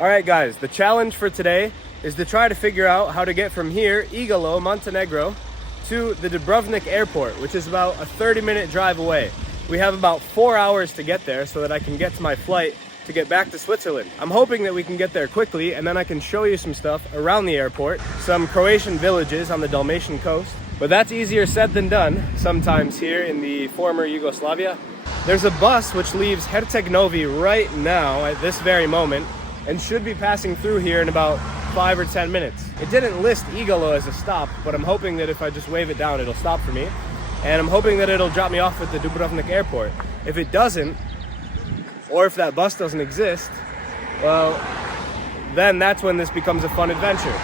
Alright guys, the challenge for today is to try to figure out how to get from here, Igalo, Montenegro, to the Dubrovnik airport, which is about a 30-minute drive away. We have about 4 hours to get there so that I can get to my flight to get back to Switzerland. I'm hoping that we can get there quickly and then I can show you some stuff around the airport, some Croatian villages on the Dalmatian coast. But that's easier said than done sometimes here in the former Yugoslavia. There's a bus which leaves Herceg Novi right now at this very moment and should be passing through here in about 5 or 10 minutes. It didn't list Igalo as a stop, but I'm hoping that if I just wave it down, it'll stop for me. And I'm hoping that it'll drop me off at the Dubrovnik airport. If it doesn't, or if that bus doesn't exist, well, then that's when this becomes a fun adventure.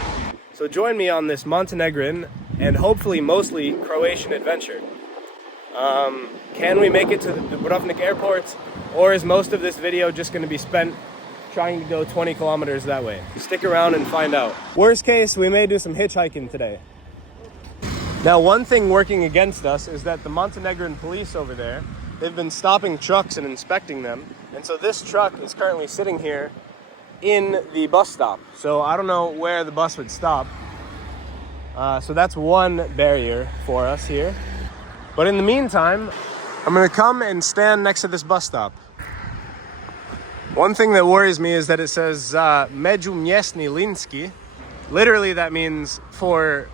So join me on this Montenegrin and hopefully mostly Croatian adventure. Can we make it to the Dubrovnik airport, or is most of this video just going to be spent trying to go 20 kilometers that way? Stick around and find out. Worst case, we may do some hitchhiking today. Now, one thing working against us is that the Montenegrin police over there, they've been stopping trucks and inspecting them. And so this truck is currently sitting here in the bus stop. So I don't know where the bus would stop. So that's one barrier for us here. But in the meantime, I'm gonna come and stand next to this bus stop. One thing that worries me is that it says Međumjesni Linski. Literally that means for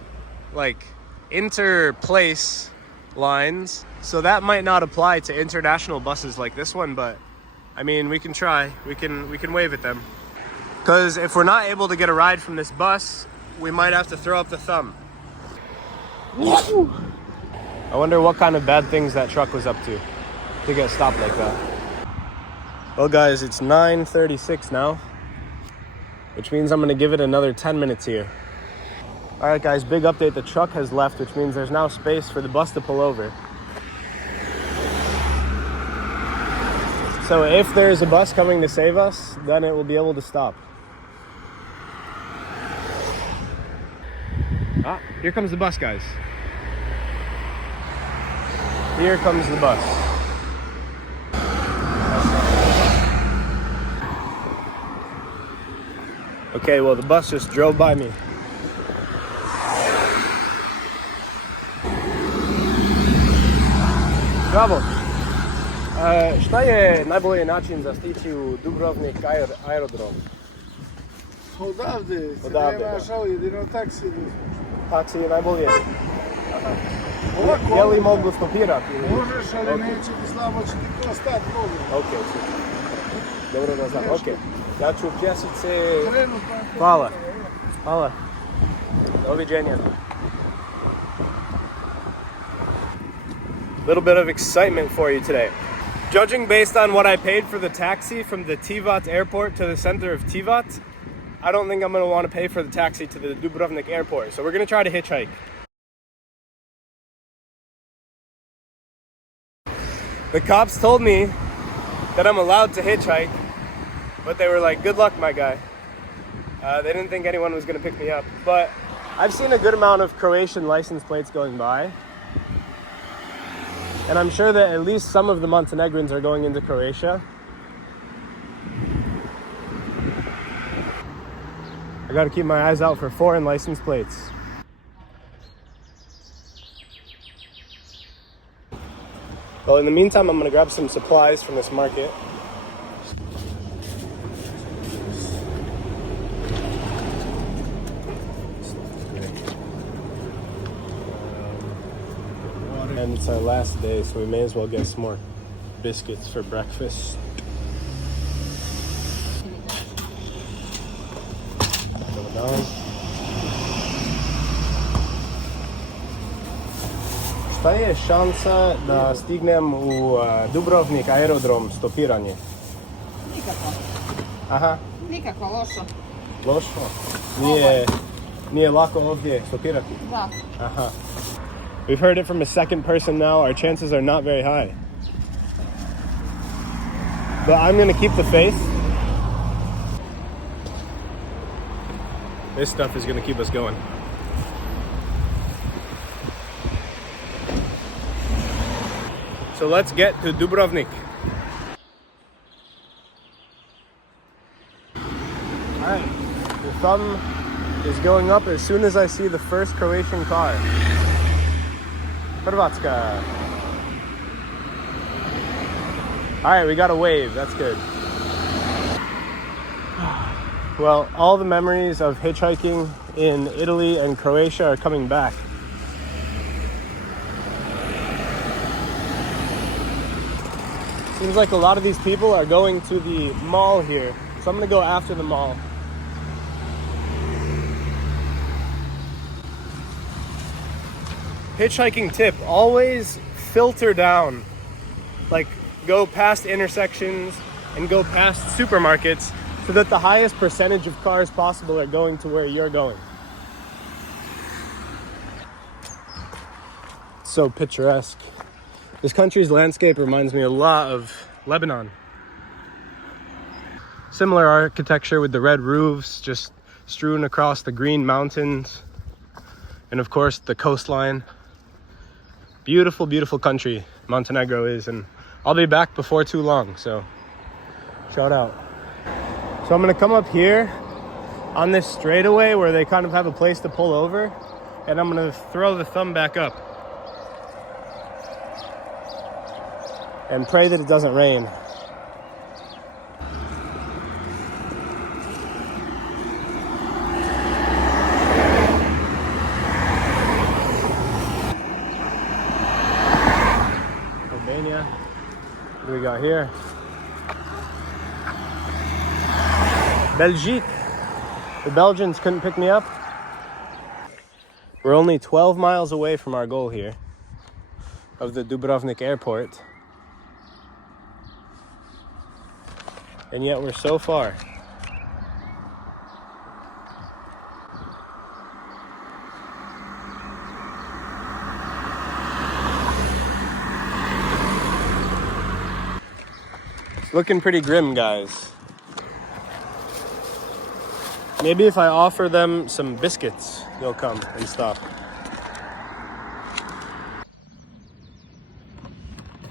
like inter-place lines. So that might not apply to international buses like this one, but I mean, we can try. We can wave at them. Because if we're not able to get a ride from this bus, we might have to throw up the thumb. I wonder what kind of bad things that truck was up to get stopped like that. Well guys, it's 9:36 now, which means I'm gonna give it another 10 minutes here. All right guys, big update. The truck has left, which means there's now space for the bus to pull over. So if there is a bus coming to save us, then it will be able to stop. Ah, here comes the bus, guys. Here comes the bus. Okay, well the bus just drove by me. Bravo. Šta je najbolji način za stići u Dubrovnik aerodrom? Odavde, se Odavde, nema šao, jedino taksi. Taksi je najbolje. Aha. Ovako, Je li mogu stopirati? možeš, ali neće ti slabo, će ti kostat mnogo. Ok, super. Dobro da znam, ok. Ja ću pjesit se... Trenutno. Hvala. Hvala. Doviđenja. Little bit of excitement for you today. Judging based on what I paid for the taxi from the Tivat airport to the center of Tivat, I don't think I'm going to want to pay for the taxi to the Dubrovnik airport. So we're going to try to hitchhike. The cops told me that I'm allowed to hitchhike, but they were like, good luck, my guy. They didn't think anyone was going to pick me up. But I've seen a good amount of Croatian license plates going by. And I'm sure that at least some of the Montenegrins are going into Croatia. I gotta keep my eyes out for foreign license plates. Well, in the meantime, I'm gonna grab some supplies from this market. And it's our last day, so we may as well get some more biscuits for breakfast. Šta je šansa da stignem u Dubrovnik aerodrom stopiranje? Nikako. Aha. Nikako, lošo. Lošo? Nije lako ovdje stopirati? Da. Aha. We've heard it from a second person now. Our chances are not very high. But I'm going to keep the faith. This stuff is going to keep us going. So let's get to Dubrovnik. Alright, the thumb is going up as soon as I see the first Croatian car. Hrvatska. Alright, we got a wave, that's good. Well, all the memories of hitchhiking in Italy and Croatia are coming back. Seems like a lot of these people are going to the mall here, so I'm gonna go after the mall. Hitchhiking tip, always filter down. Like, go past intersections and go past supermarkets so that the highest percentage of cars possible are going to where you're going. So picturesque. This country's landscape reminds me a lot of Lebanon. Similar architecture with the red roofs just strewn across the green mountains. And of course the coastline. Beautiful, beautiful country Montenegro is, and I'll be back before too long, so shout out. So I'm gonna come up here on this straightaway where they kind of have a place to pull over, and I'm gonna throw the thumb back up and pray that it doesn't rain. Albania. What do we got here? Belgique. The Belgians couldn't pick me up. We're only 12 miles away from our goal here of the Dubrovnik airport. And yet we're so far. It's looking pretty grim, guys. Maybe if I offer them some biscuits, they'll come and stop.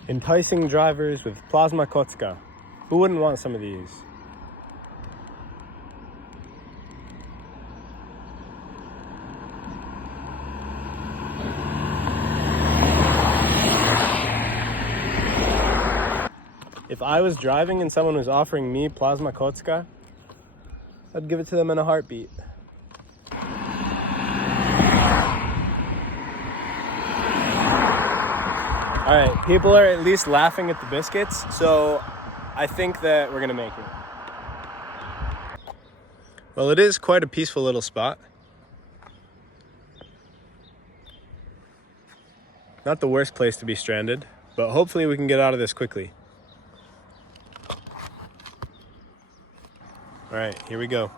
Enticing drivers with plasma kocka. Who wouldn't want some of these? If I was driving and someone was offering me plasma kocka, I'd give it to them in a heartbeat. All right, people are at least laughing at the biscuits, so I think that we're gonna make it. Well, it is quite a peaceful little spot. Not the worst place to be stranded, but hopefully we can get out of this quickly. All right, here we go.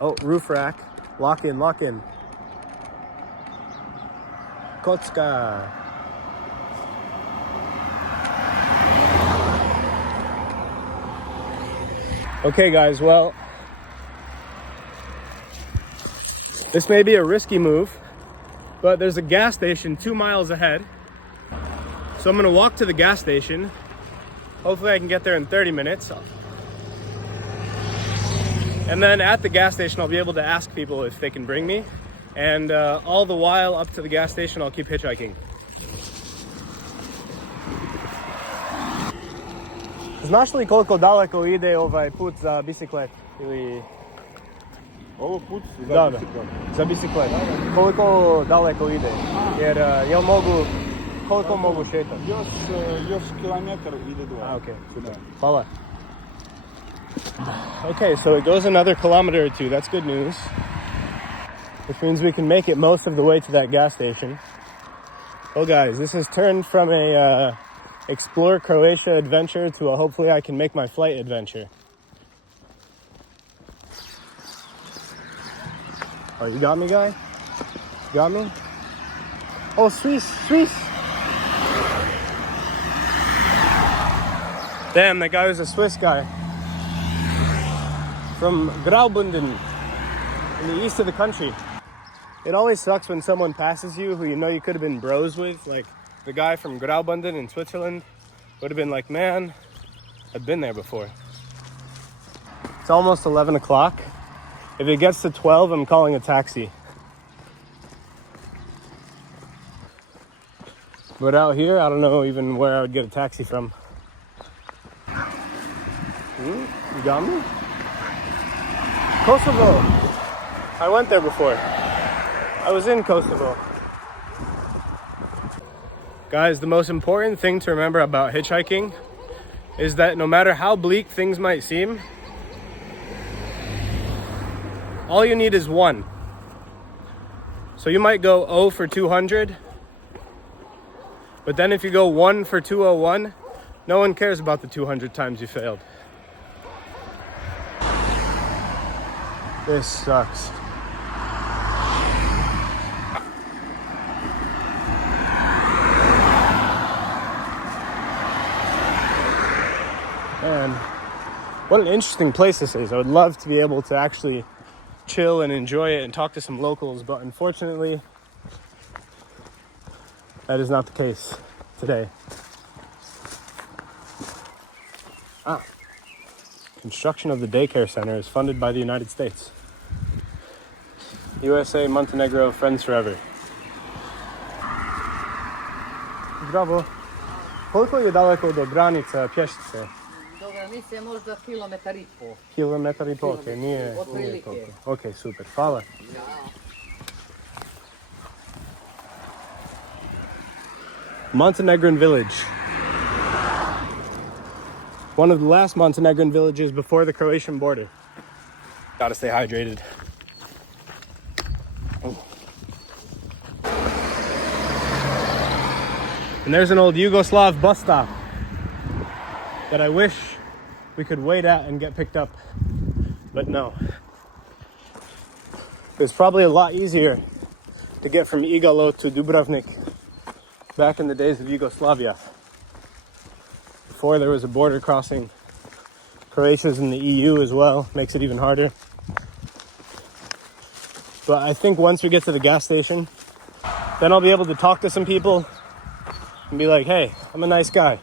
Oh, roof rack. Lock in, lock in. Kocka. Okay, guys, well, this may be a risky move, but there's a gas station 2 miles ahead. So I'm gonna walk to the gas station. Hopefully I can get there in 30 minutes. And then at the gas station, I'll be able to ask people if they can bring me. And all the while up to the gas station, I'll keep hitchhiking. Znaš li koliko daleko ide ovaj put za biciklet? Ili... Ovo put Da, za biciklet. Koliko daleko ide? Jer jel mogu, koliko mogu šetati? Još kilometar ide do. Okay, super. Hvala. Okay, so it goes another kilometer or two. That's good news. Which means we can make it most of the way to that gas station. Well, guys, this has turned from a explore Croatia adventure to a hopefully I can make my flight adventure. Oh, you got me, guy? You got me? Oh, Swiss, Swiss! Damn, that guy was a Swiss guy. From Graubünden, in the east of the country. It always sucks when someone passes you who you know you could have been bros with. Like the guy from Graubünden in Switzerland would have been like, man, I've been there before. It's almost 11 o'clock. If it gets to 12, I'm calling a taxi. But out here, I don't know even where I would get a taxi from. You got me? Kosovo. I went there before. I was in Kosovo. Guys, the most important thing to remember about hitchhiking is that no matter how bleak things might seem, all you need is one. So you might go 0 for 200, but then if you go 1 for 201, no one cares about the 200 times you failed. This sucks. Man, what an interesting place this is. I would love to be able to actually chill and enjoy it and talk to some locals, but unfortunately, that is not the case today. Construction of the daycare center is funded by the United States. USA, Montenegro, friends forever. Bravo. Koliko je daleko do granica pješice? Do granice je možda kilometar i pol. Kilometar i pol, ok, nije koliko. Ok, super, hvala. Montenegrin village. One of the last Montenegrin villages before the Croatian border. Gotta stay hydrated. And there's an old Yugoslav bus stop that I wish we could wait at and get picked up, but no. It's probably a lot easier to get from Igalo to Dubrovnik back in the days of Yugoslavia. Before there was a border crossing. Croatia's in the EU as well, makes it even harder. But I think once we get to the gas station, then I'll be able to talk to some people and be like, hey, I'm a nice guy.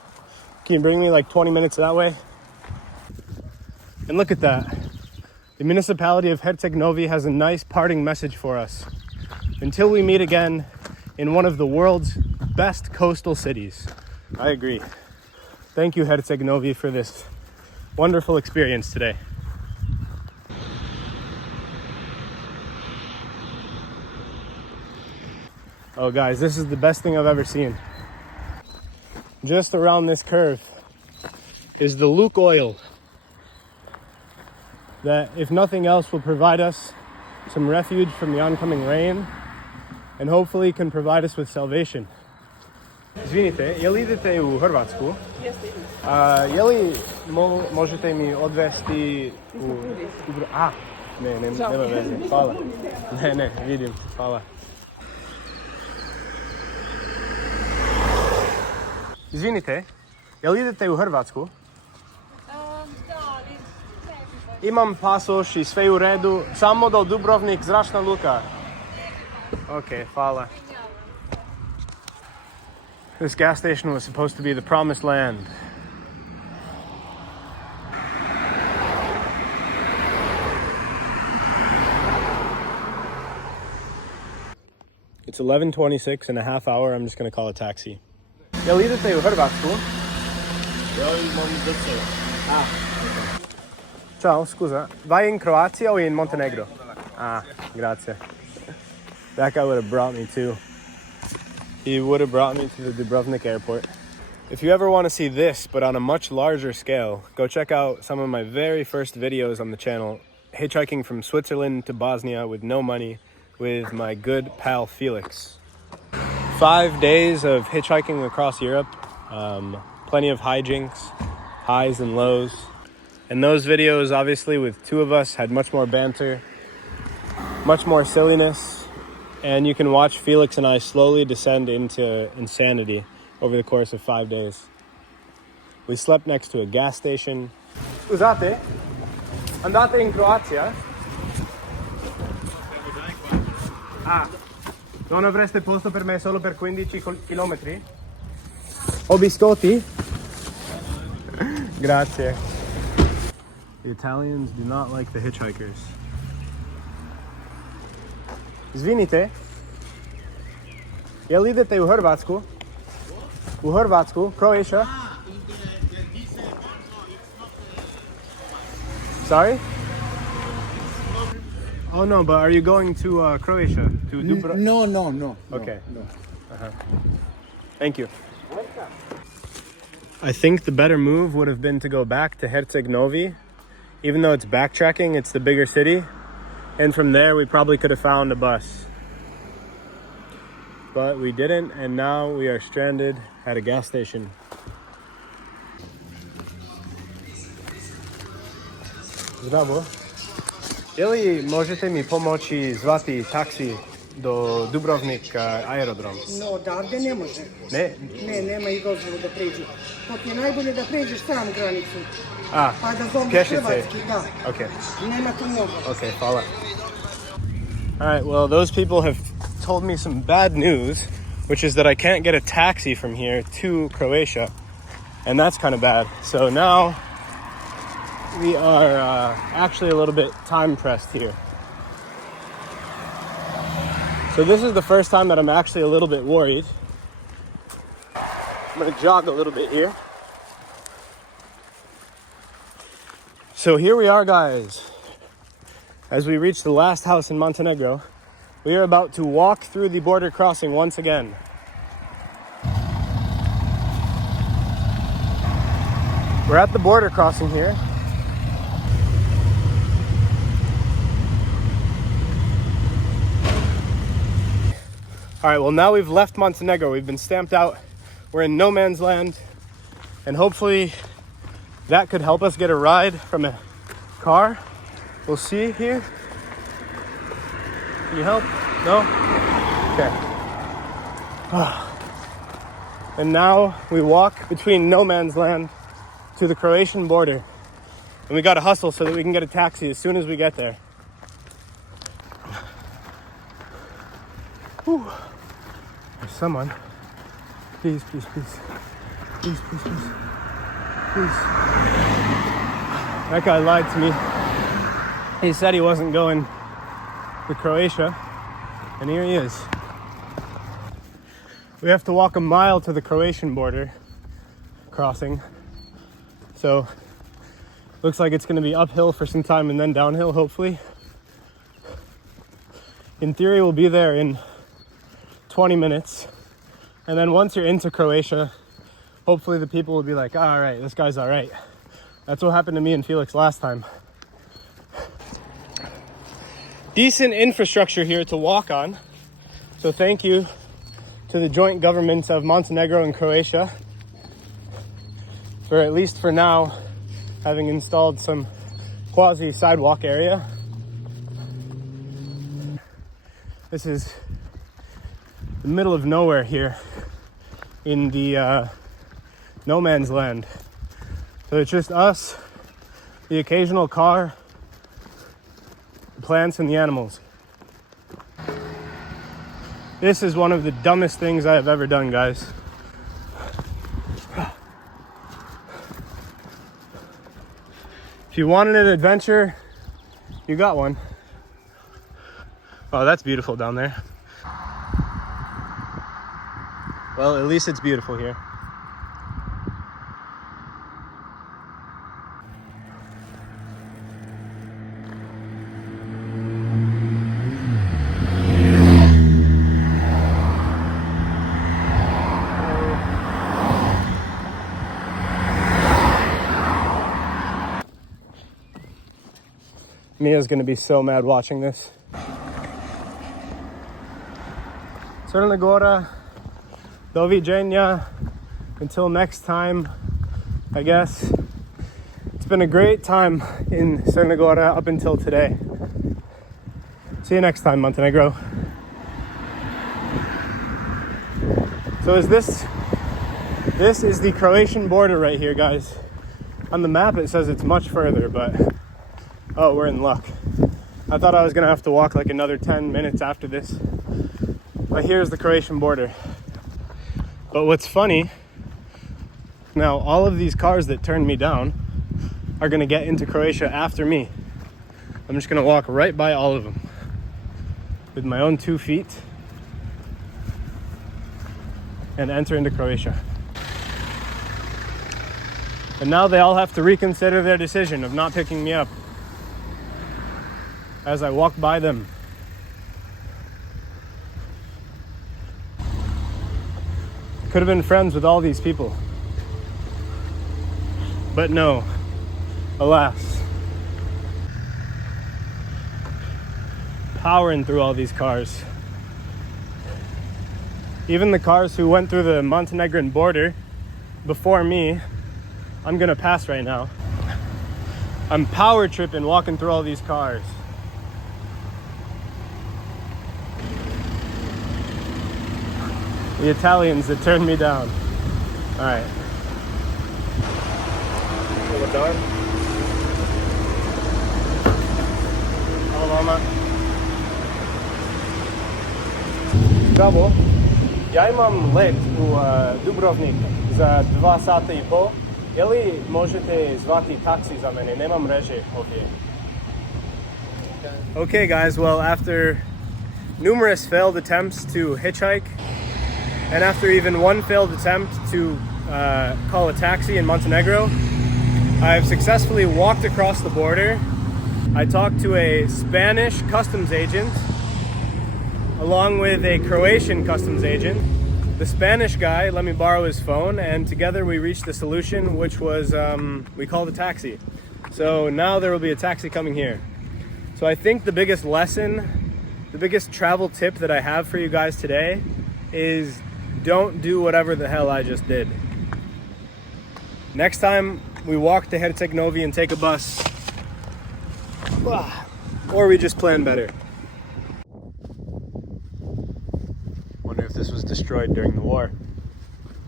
Can you bring me like 20 minutes that way? And look at that. The municipality of Herceg-Novi has a nice parting message for us. Until we meet again in one of the world's best coastal cities. I agree. Thank you, Herceg-Novi, for this wonderful experience today. Oh guys, this is the best thing I've ever seen. Just around this curve is the Luke oil that, if nothing else, will provide us some refuge from the oncoming rain and hopefully can provide us with salvation. Izvinite, je li idete u Hrvatsku? Jeste. Je li možete mi odvesti u... nema veze, hvala. Ne, vidim, hvala. Izvinite, je li idete u Hrvatsku? Imam pasoš i sve u redu, samo do Dubrovnik, zračna luka. Ok, hvala. This gas station was supposed to be the promised land. It's 11:26 in a half hour. I'm just going to call a taxi. Jel idete u Hrvatsku? Ja imam deca. Ciao, scusa. Vai in Croatia or in Montenegro? Grazie. That guy would have brought me too. He would have brought me to the Dubrovnik airport. If you ever want to see this, but on a much larger scale, go check out some of my very first videos on the channel, hitchhiking from Switzerland to Bosnia with no money, with my good pal Felix. 5 days of hitchhiking across Europe, plenty of hijinks, highs and lows. And those videos, obviously, with two of us, had much more banter, much more silliness, and you can watch Felix and I slowly descend into insanity over the course of 5 days. We slept next to a gas station. Scusate, andate in Croatia? Non avreste posto per me solo per 15 chilometri? Ho biscotti? Grazie. The Italians do not like the hitchhikers. Izvinite. Jel idete u Hrvatsku? U Hrvatsku, Croatia? Sorry? Oh no, but are you going to Croatia? To Dubrovnik? No. Okay. No. Thank you. I think the better move would have been to go back to Herceg Novi. Even though it's backtracking, it's the bigger city. And from there, we probably could have found a bus. But we didn't, and now we are stranded at a gas station. Zdravo. Ili možete mi pomoći zvati taksi do Dubrovnika aerodrom? No, odavde ne može. Ne? Ne, nema i dozvolu da pređu. To ti je najbolje da pređeš sam granicu. A, Pa da zoveš Kešice. Hrvatski, da. Okay. Nema tu mnogo. Okay, hvala. All right, well, those people have told me some bad news, which is that I can't get a taxi from here to Croatia, and that's kind of bad. So now we are actually a little bit time pressed here. So this is the first time that I'm actually a little bit worried. I'm gonna jog a little bit here. So here we are, guys. As we reach the last house in Montenegro, we are about to walk through the border crossing once again. We're at the border crossing here. All right, well, now we've left Montenegro. We've been stamped out. We're in no man's land. And hopefully that could help us get a ride from a car. We'll see here. Can you help? No? Okay. And now we walk between no man's land to the Croatian border. And we gotta hustle so that we can get a taxi as soon as we get there. Whew. There's someone. Please. Please. That guy lied to me. He said he wasn't going to Croatia, and here he is. We have to walk a mile to the Croatian border crossing. So, looks like it's going to be uphill for some time and then downhill, hopefully. In theory, we'll be there in 20 minutes. And then once you're into Croatia, hopefully the people will be like, all right, this guy's all right. That's what happened to me and Felix last time. Decent infrastructure here to walk on. So thank you to the joint governments of Montenegro and Croatia for, at least for now, having installed some quasi sidewalk area. This is the middle of nowhere here in the no man's land. So it's just us, the occasional car, the plants, and the animals. This is one of the dumbest things I have ever done, guys. If you wanted an adventure, you got one. Oh, that's beautiful down there. Well, at least it's beautiful here. Mia's gonna be so mad watching this. Crna Gora, doviđenja. Until next time, I guess. It's been a great time in Crna Gora up until today. See you next time, Montenegro. So this is the Croatian border right here, guys. On the map it says it's much further, but oh, we're in luck. I thought I was gonna have to walk like another 10 minutes after this. But here's the Croatian border. But what's funny, now all of these cars that turned me down, are gonna get into Croatia after me. I'm just gonna walk right by all of them with my own 2 feet and enter into Croatia. And now they all have to reconsider their decision of not picking me up as I walk by them. Could have been friends with all these people. But no, alas. Powering through all these cars. Even the cars who went through the Montenegrin border before me, I'm gonna pass right now. I'm power tripping walking through all these cars. The Italians that turned me down. All right. Halo mama. Zdravo. Ja imam let u Dubrovnik za 2 sata i pol. Je li možete zvati taksi za mene? Nemam mreže ovdje. Okay guys, well after numerous failed attempts to hitchhike and after even one failed attempt to call a taxi in Montenegro, I've successfully walked across the border. I talked to a Spanish customs agent along with a Croatian customs agent. The Spanish guy let me borrow his phone, and together we reached a solution, which was we called a taxi. So now there will be a taxi coming here. So I think the biggest lesson, the biggest travel tip that I have for you guys today is don't do whatever the hell I just did. Next time we walk to Herceg-Novi and take a bus, or we just plan better. Wonder if this was destroyed during the war.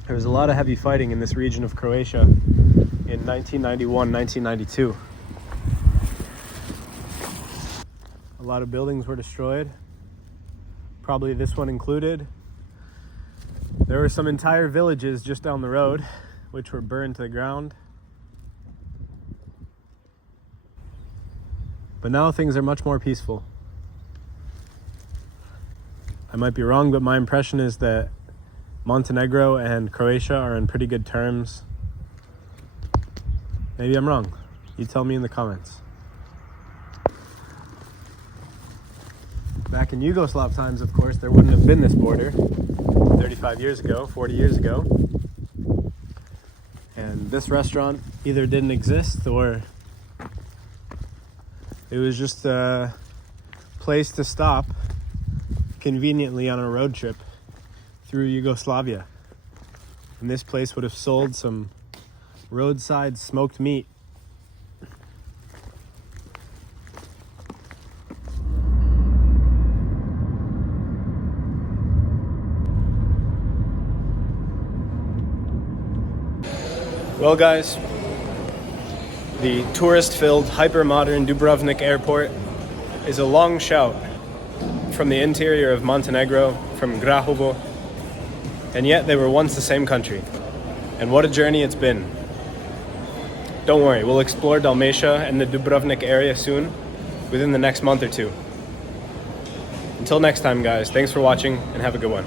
There was a lot of heavy fighting in this region of Croatia in 1991, 1992. A lot of buildings were destroyed, probably this one included. There were some entire villages just down the road which were burned to the ground. But now things are much more peaceful. I might be wrong, but my impression is that Montenegro and Croatia are in pretty good terms. Maybe I'm wrong. You tell me in the comments. Back in Yugoslav times, of course, there wouldn't have been this border 35 years ago, 40 years ago. And this restaurant either didn't exist or it was just a place to stop conveniently on a road trip through Yugoslavia. And this place would have sold some roadside smoked meat. Well guys, the tourist-filled, hyper-modern Dubrovnik airport is a long shout from the interior of Montenegro, from Grahovo, and yet they were once the same country. And what a journey it's been. Don't worry, we'll explore Dalmatia and the Dubrovnik area soon, within the next month or two. Until next time guys, thanks for watching and have a good one.